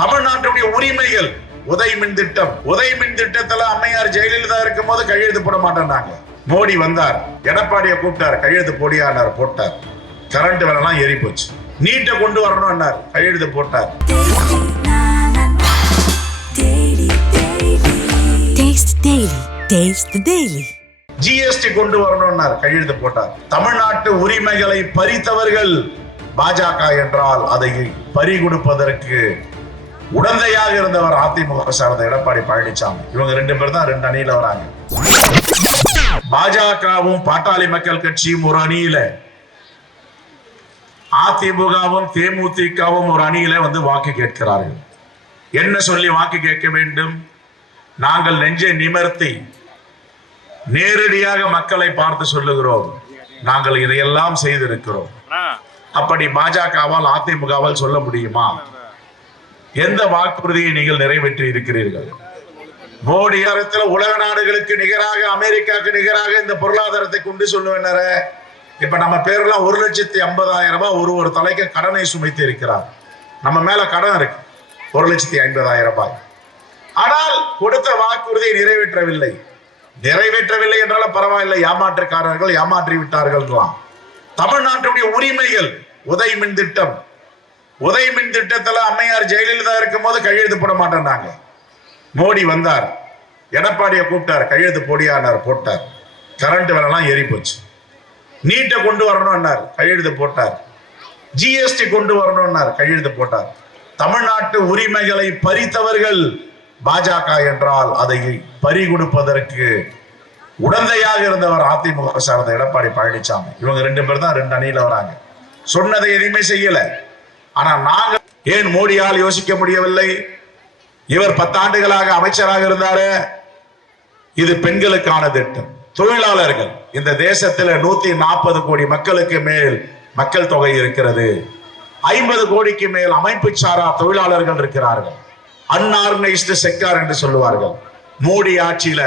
தமிழ்நாட்டுடைய உரிமைகள். உதய் மின் திட்டம், உதய் மின் திட்டத்துல அம்மையார் ஜெயலலிதா இருக்கும் போது கையெழுத்து போட மாட்டேன்னாங்க. மோடி வந்தார், எடப்பாடியை கூப்பிட்டார், கையெழுத்து போடியானார், போட்டார். கரண்ட் விலைலாம் ஏறி போச்சு. நீட்டை கொண்டு வரணும், கையெழுத்து போட்டார். ஜிஎஸ்டி கொண்டு வரணும், கையெழுத்து போட்டார். தமிழ்நாட்டு உரிமைகளை பறித்தவர்கள் பாஜக என்றால் அதை பறி கொடுப்பதற்கு உடந்தையாக இருந்தவர் அதிமுக சார்ந்த எடப்பாடி பழனிசாமி. இவங்க 2 பேர் தான் 2 அணியில வராங்க. பாஜகவும் பாட்டாளி மக்கள் கட்சியும் ஒரு அணியில, அதிமுகவும் தேமுதிகவும் ஒரு அணியில வந்து வாக்கு கேட்கிறார்கள். என்ன சொல்லி வாக்கு கேட்க வேண்டும்? நாங்கள் நெஞ்சை நிமிர்த்தி நேரடியாக மக்களை பார்த்து சொல்லுகிறோம், நாங்கள் இதையெல்லாம் செய்திருக்கிறோம். அப்படி பாஜகவால் அதிமுகவால் சொல்ல முடியுமா? எந்த வாக்குறுதியை நீங்கள் நிறைவேற்றி இருக்கிறீர்கள்? மோடி அரசில் உலக நாடுகளுக்கு நிகராக, அமெரிக்காவுக்கு நிகராக இந்த பொருளாதாரத்தை கொண்டு சொல்லுவேன். இப்ப நம்ம பேர்லாம் 1,50,000 ரூபாய் ஒரு தலைக்கு கடனை சுமைத்து இருக்கிறார். நம்ம மேல கடன் இருக்கு 1,50,000 ரூபாய். ஆனால் கொடுத்த வாக்குறுதியை நிறைவேற்றவில்லை. நிறைவேற்றவில்லை என்றாலும் பரவாயில்லை, ஏமாற்றுக்காரர்கள் ஏமாற்றி விட்டார்கள். தமிழ்நாட்டுடைய உரிமைகள். உதய் மின் திட்டம், உதய் மின் திட்டத்துல அம்மையார் ஜெயலலிதா இருக்கும் போது கையெழுத்து போட மாட்டேன்னாங்க. மோடி வந்தார், எடப்பாடியை கூப்பிட்டார், கையெழுத்து போடியானார், போட்டார். கரண்ட் விலைலாம் ஏறி போச்சு. நீட்டை கொண்டு வரணும், கையெழுத்து போட்டார். ஜிஎஸ்டி கொண்டு வரணும், கையெழுத்து போட்டார். தமிழ்நாட்டு உரிமைகளை பறித்தவர்கள் பாஜக என்றால் அதை பறி கொடுப்பதற்கு உடந்தையாக இருந்தவர் அதிமுக சார்ந்த எடப்பாடி பழனிசாமி. இவங்க 2 பேர் தான் 2 அணியில வராங்க. சொன்னதை எதுவுமே செய்யல. ஆனா நாங்கள் ஏன் மோடியால் யோசிக்க முடியவில்லை? இவர் 10 ஆண்டுகளாக அமைச்சராக இருந்தாரு. இது பெண்களுக்கான திட்டம். தொழிலாளர்கள், இந்த தேசத்தில் 140 கோடி மக்களுக்கு மேல் மக்கள் தொகை இருக்கிறது. 50 கோடிக்கு மேல் அமைப்பு சாரா தொழிலாளர்கள் இருக்கிறார்கள். அன்ஆர்கனைஸ்டு செக்டார் என்று சொல்லுவார்கள். மோடி ஆட்சியில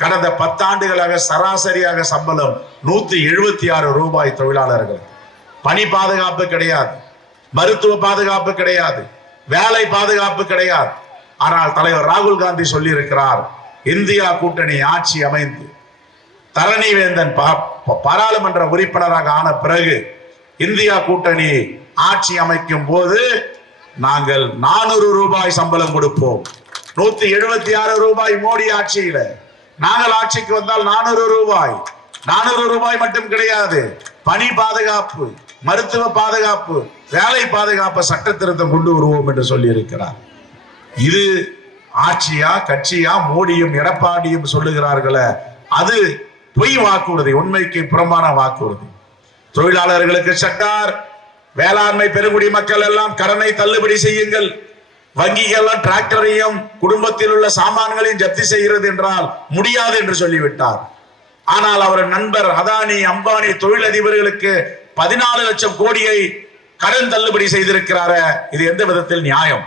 கடந்த 10 ஆண்டுகளாக சராசரியாக சம்பளம் 176 ரூபாய் தொழிலாளர்கள். பணி பாதுகாப்பு கிடையாது, மருத்துவ பாதுகாப்பு கிடையாது, வேலை பாதுகாப்பு கிடையாது. ஆனால் தலைவர் ராகுல் காந்தி சொல்லி இருக்கிறார், இந்தியா கூட்டணி ஆட்சி அமைந்து தரணிவேந்தன் பாராளுமன்ற உறுப்பினராக ஆன பிறகு இந்தியா கூட்டணி ஆட்சி அமைக்கும் போது நாங்கள் 400 ரூபாய் சம்பளம் கொடுப்போம். 176 ரூபாய் மோடி ஆட்சியில. நாங்கள் ஆட்சிக்கு வந்தால் 400 ரூபாய். 400 ரூபாய் மட்டும் கிடையாது, பணி பாதுகாப்பு, மருத்துவ பாதுகாப்பு, வேலை பாதுகாப்பு சட்ட திருத்தம் கொண்டு வருவோம் என்று சொல்லி இருக்கிறார். இது ஆட்சியா கட்சியா? மோடியும் எடப்பாடியும் சொல்லுகிறார்களே, அது பொய் வாக்குறுதி, உண்மைக்கு புறம்பான வாக்குறுதி. தொழிலாளர்களுக்கு செக்டார், வேளாண்மை பெருங்குடி மக்கள் எல்லாம் கடனை தள்ளுபடி செய்யுங்கள், வங்கிகள் டிராக்டரையும் குடும்பத்தில் உள்ள சாமான்களையும் ஜப்தி செய்கிறது என்றால் முடியாது என்று சொல்லிவிட்டார். ஆனால் அவர் நண்பர் அதானி அம்பானி தொழிலதிபர்களுக்கு 14 லட்சம் கோடியை கடன் தள்ளுபடி செய்திருக்கிறார். இது எந்த விதத்தில் நியாயம்?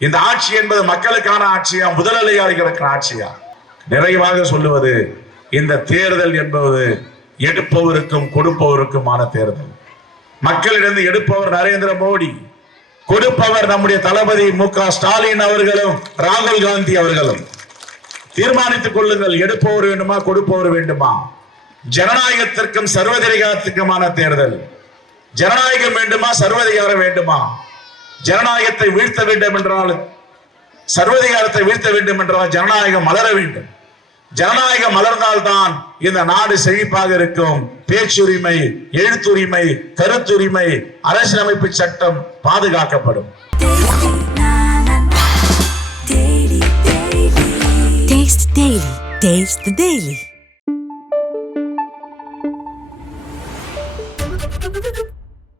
இந்த ஆட்சி என்பது மக்களுக்கான ஆட்சியா, முதலாளிகளுக்கான ஆட்சியா? நிறைவாக சொல்லுவது, இந்த தேர்தல் என்பது எடுப்பவருக்கும் கொடுப்பவருக்குமான தேர்தல். மக்களிடம் எடுப்பவர் நரேந்திர மோடி, கொடுப்பவர் நம்முடைய தளபதி மு.க. ஸ்டாலின் அவர்களும் ராகுல் காந்தி அவர்களும். தீர்மானித்துக் கொள்ளுங்கள், எடுப்பவர் வேண்டுமா கொடுப்பவர் வேண்டுமா? ஜனநாயகத்திற்கும் சர்வதிகாரத்திற்குமான தேர்தல். ஜனநாயகம் வேண்டுமா சர்வதிகாரம் வேண்டுமா? ஜனநாயகத்தை வீழ்த்த வேண்டும் என்றால், சர்வதிகாரத்தை வீழ்த்த வேண்டும் என்றால் ஜனநாயகம் மலர வேண்டும். ஜனநாயகம் மலர்ந்தால்தான் இந்த நாடு செழிப்பாக இருக்கும். பேச்சுரிமை, எழுத்துரிமை, கருத்துரிமை, அரசியலமைப்பு சட்டம் பாதுகாக்கப்படும். Taste the Daily.